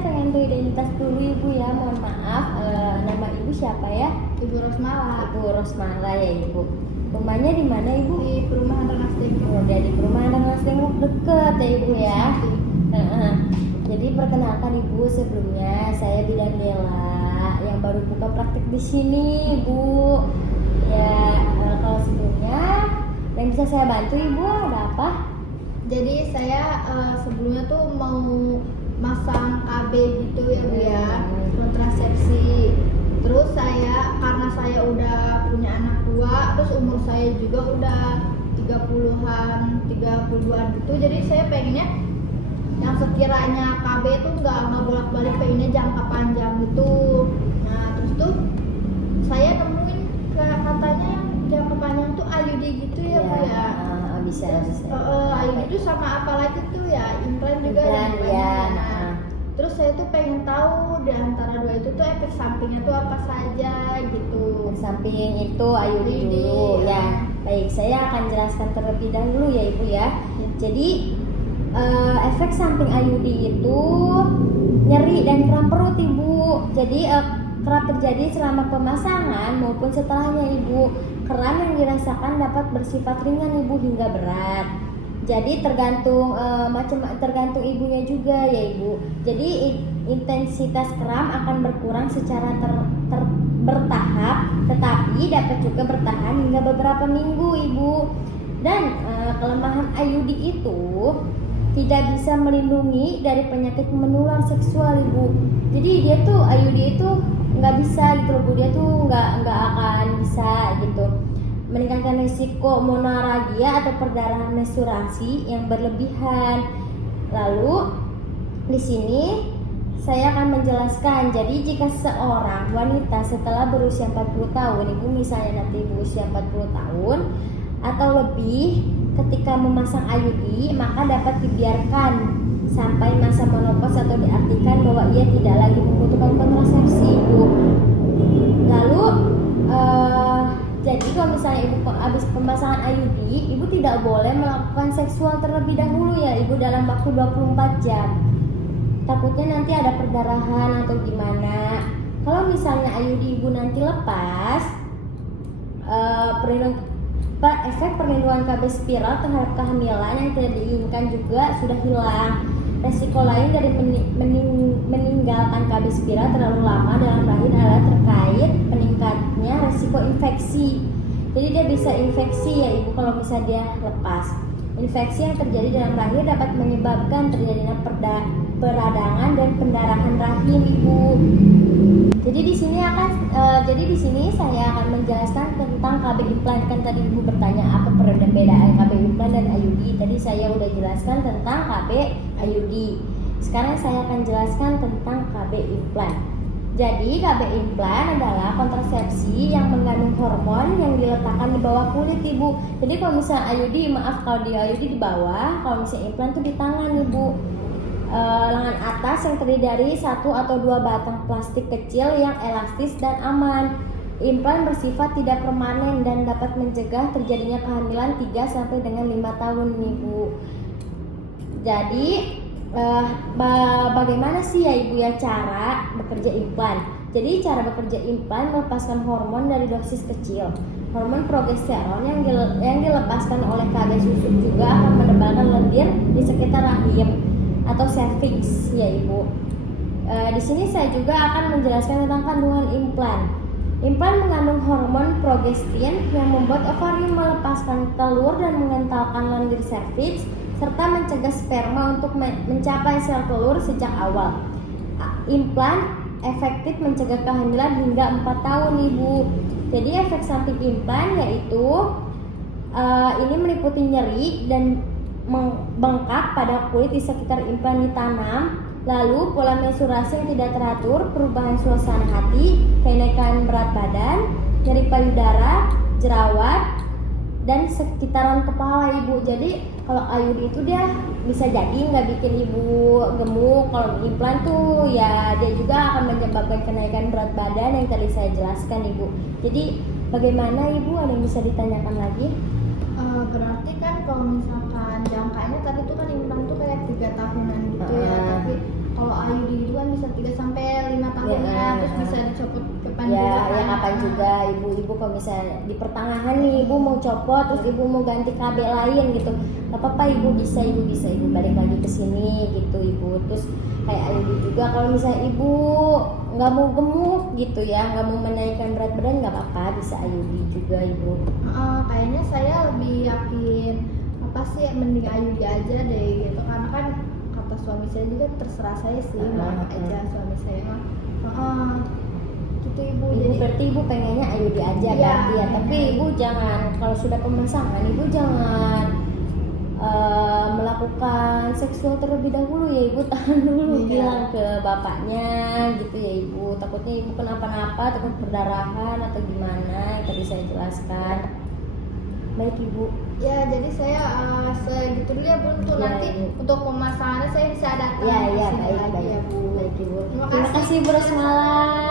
saya pengen tahu identitas dulu ibu ya, mohon maaf. Nama ibu siapa ya? Ibu Rosmala. Ibu Rosmala ya ibu. Rumahnya di mana ibu? Di perumahan Rengas Dengklok. Udah di perumahan Rengas Dengklok deket ya ibu ya. Jadi perkenalkan ibu, sebelumnya saya Bidan Dela yang baru buka praktek di sini ibu. Ya kalau sebelumnya yang bisa saya bantu ibu ada apa? Jadi saya sebelumnya tuh mau masang KB gitu ya Bu ya, kontrasepsi. Terus karena saya udah punya anak dua, terus umur saya juga udah 32-an gitu. Jadi saya pengennya yang sekiranya KB tuh nggak bolak-balik, pengennya jangka panjang gitu. Nah terus tuh saya nemuin katanya yang jangka panjang tuh IUD gitu ya Bu ya. Bisa. IUD itu sama apa lagi tuh ya, implan juga ya. Terus saya tuh pengen tahu di antara dua itu tuh efek sampingnya tuh apa saja gitu. Efek samping itu IUD dulu ya. Baik, saya akan jelaskan terlebih dahulu ya ibu ya. Jadi efek samping IUD itu nyeri dan kram perut ibu. Jadi kerap terjadi selama pemasangan maupun setelahnya ibu. Kram yang dirasakan dapat bersifat ringan ibu hingga berat. Jadi tergantung ibunya juga ya ibu. Jadi intensitas kram akan berkurang secara bertahap, tetapi dapat juga bertahan hingga beberapa minggu ibu. Dan kelemahan IUD itu tidak bisa melindungi dari penyakit menular seksual ibu. Jadi dia tuh IUD itu nggak bisa gitu loh bu, dia tuh nggak akan bisa gitu meningkatkan risiko monoragia atau perdarahan menstruasi yang berlebihan. Lalu di sini saya akan menjelaskan. Jadi jika seorang wanita setelah berusia 40 tahun, ibu misalnya nanti berusia 40 tahun atau lebih ketika memasang IUD, maka dapat dibiarkan sampai masa menopause atau diartikan bahwa ia tidak lagi membutuhkan kontrasepsi ibu. Lalu jadi kalau misalnya ibu habis pemasangan IUD, ibu tidak boleh melakukan seksual terlebih dahulu ya ibu dalam waktu 24 jam. Takutnya nanti ada perdarahan atau gimana. Kalau misalnya IUD ibu nanti lepas, efek perlindungan KB spiral terhadap kehamilan yang tidak diinginkan juga sudah hilang. Resiko lain dari meninggalkan KB spiral terlalu lama dalam rahim adalah terkait meningkatnya resiko infeksi. Jadi dia bisa infeksi ya ibu kalau misalnya dia lepas. Infeksi yang terjadi dalam rahim dapat menyebabkan terjadinya peradangan dan pendarahan rahim ibu. Jadi di sini saya akan menjelaskan tentang KB implan. Kan tadi ibu bertanya apa perbedaan KB implan dan IUD. Tadi saya udah jelaskan tentang KB IUD. Sekarang saya akan jelaskan tentang KB implan. Jadi KB implan adalah kontrasepsi yang mengandung hormon yang diletakkan di bawah kulit ibu. Jadi kalau misalnya IUD, kalau di IUD di bawah, kalau misalnya implan tuh di tangan ibu. Lengan atas yang terdiri dari 1 atau 2 batang plastik kecil yang elastis dan aman. Implan bersifat tidak permanen dan dapat mencegah terjadinya kehamilan 3 sampai dengan 5 tahun ibu. Jadi bagaimana sih ya ibu ya cara bekerja implan? Jadi cara bekerja implan melepaskan hormon dari dosis kecil. Hormon progesteron yang dilepaskan oleh KB susuk juga akan menebalkan lendir di sekitar rahim atau cervix ya ibu. Di sini saya juga akan menjelaskan tentang kandungan implan. Implan mengandung hormon progestin yang membuat ovarium melepaskan telur dan mengentalkan lendir cervix serta mencegah sperma untuk mencapai sel telur sejak awal. Implan efektif mencegah kehamilan hingga 4 tahun ibu. Jadi efek samping implan yaitu ini meliputi nyeri dan bengkak pada kulit di sekitar implan ditanam, lalu pola menstruasi yang tidak teratur, perubahan suasana hati, kenaikan berat badan, nyeri payudara, jerawat, dan sekitaran kepala ibu. Jadi kalau IUD itu dia bisa jadi nggak bikin ibu gemuk. Kalau implan tuh ya dia juga akan menyebabkan kenaikan berat badan yang tadi saya jelaskan ibu. Jadi bagaimana ibu, ada yang bisa ditanyakan lagi? Berarti kan kalau misalkan jangkanya tadi tuh kan implan tuh kayak 3 tahunan gitu ya, tapi kalau IUD itu kan terus bisa dicopot kapan Ya, juga ya kan. kapan juga ibu kalau misalnya di pertengahan nih ibu mau copot terus ibu mau ganti KB lain gitu, nggak apa-apa ibu bisa ibu balik lagi ke sini gitu ibu. Terus kayak ibu juga kalau misalnya ibu nggak mau gemuk gitu ya, nggak mau menaikkan berat badan, nggak apa-apa, bisa IUD juga ibu. Kayaknya saya lebih yakin apa sih, mending IUD aja deh gitu, karena kan kata suami saya juga, terserah saya sih mau apa aja suami saya mah. Gitu ibu. Ibu Jadi berarti ibu pengennya IUD aja Iya. kan? Iya, tapi ibu jangan, kalau sudah pemasangan ibu jangan melakukan seksual terlebih dahulu ya ibu, tahan dulu, Iya. bilang ke bapaknya gitu ya ibu, takutnya ibu kenapa-napa, takut perdarahan atau gimana yang tadi saya jelaskan. Baik ibu. ya, jadi saya segitu dulu ya Bu, untuk Iya, nanti Ibu. untuk pemasangannya saya bisa datang Iya ke iya, sini baik lagi baik ya Bu. baik ibu. Terima Terima kasih. kasih Bu Rosmala.